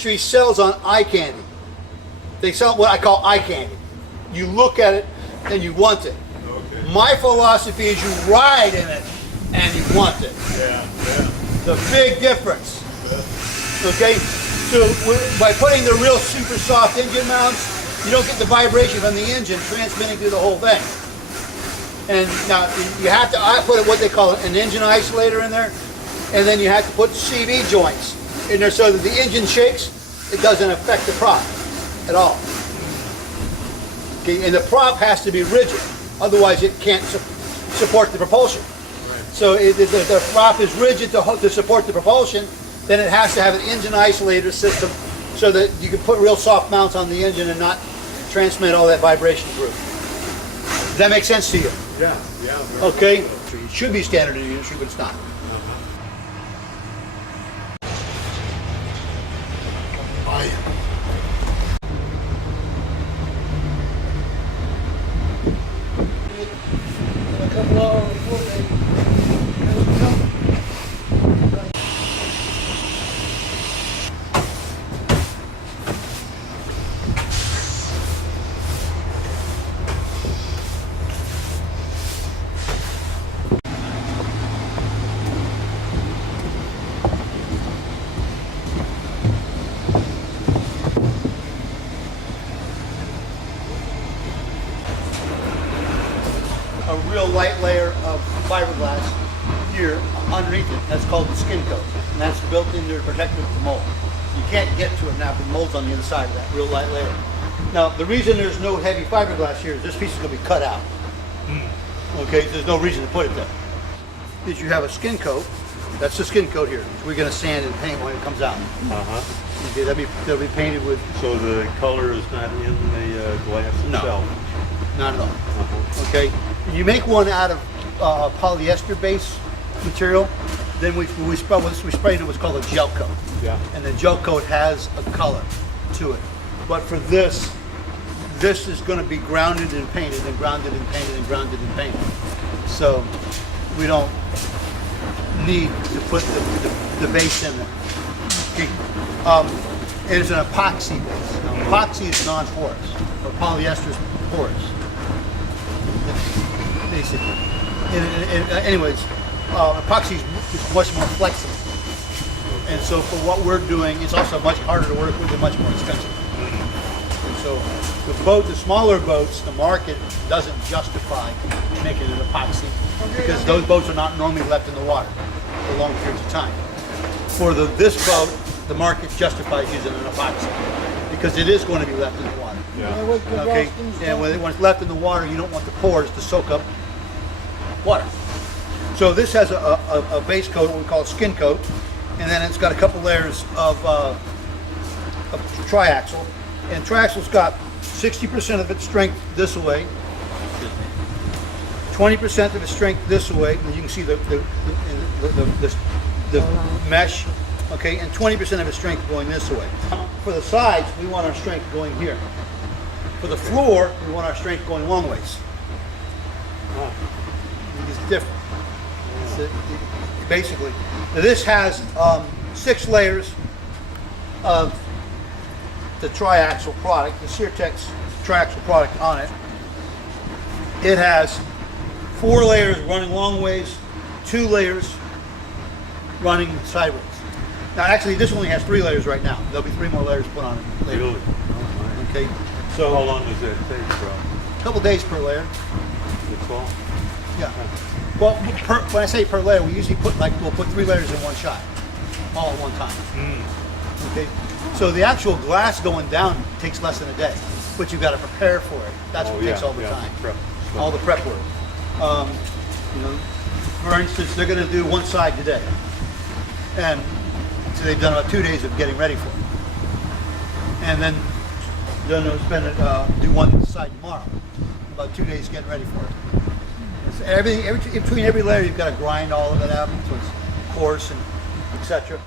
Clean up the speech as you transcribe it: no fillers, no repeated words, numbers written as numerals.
industry sells on eye candy. They sell what I call eye candy. You look at it and you want it. Okay. My philosophy is you ride in it and you want it. Yeah, yeah. The big difference. Okay? So by putting the real super soft engine mounts, you don't get the vibration from the engine transmitting through the whole thing. And now you have to put what they call an engine isolator in there, and then you have to put CV joints in there so that the engine shakes, it doesn't affect the prop at all. Okay, and the prop has to be rigid, otherwise it can't support the propulsion. Right. So if the prop is rigid to support the propulsion, then it has to have an engine isolator system so that you can put real soft mounts on the engine and not transmit all that vibration through. Does that make sense to you? Yeah, yeah. Okay. It should be standard in the industry, but it's not. A real light layer of fiberglass here underneath it. That's called the skin coat, and that's built in there to protect it from mold. You can't get to it now, but mold's on the other side of that real light layer. Now, the reason there's no heavy fiberglass here is this piece is going to be cut out. Okay, there's no reason to put it there. Is you have a skin coat. That's the skin coat here. We're going to sand and paint when it comes out. Okay, that'll be painted with. So the color is not in the glass itself? Not at all. Okay, you make one out of polyester base material, then we spray it what's called a gel coat. Yeah. And the gel coat has a color to it. But for this is going to be grounded and painted and grounded and painted and grounded and painted. So we don't need to put the base in there. Okay. It is an epoxy base. Now, epoxy is non-porous, but polyester is porous. Basically. Anyways, epoxy is much more flexible. And so for what we're doing, it's also much harder to work with and much more expensive. And so the smaller boats, the market doesn't justify making it epoxy because those boats are not normally left in the water for long periods of time. For this boat, the market justifies using an epoxy because it is going to be left in the water. Yeah. Okay, and when it's left in the water, you don't want the pores to soak up water. So this has a base coat, what we call a skin coat, and then it's got a couple layers of triaxle. And triaxle's got 60% of its strength this way, 20% of its strength this way, and you can see the mesh, okay, and 20% of its strength going this way. For the sides, we want our strength going here. For the floor, we want our strength going long ways. It's different. Basically, this has 6 layers of the triaxle product, the Seartex triaxle product on it. It has 4 layers running long ways, 2 layers running sideways. Now, actually, this only has 3 layers right now. There'll be 3 more layers put on it later. Really? Okay. So how long does that take, bro? A couple days per layer. That's all? Yeah. Well, when I say per layer, we usually we'll put 3 layers in one shot, all at one time. Okay. So the actual glass going down takes less than a day, but you've got to prepare for it. That's what takes all the time. Prep. All the prep work. You know, for instance, they're going to do one side today, and so they've done about 2 days of getting ready for it, and then they're going to do one side tomorrow. About 2 days getting ready for it. So between every layer, you've got to grind all of it out so it's coarse and etc.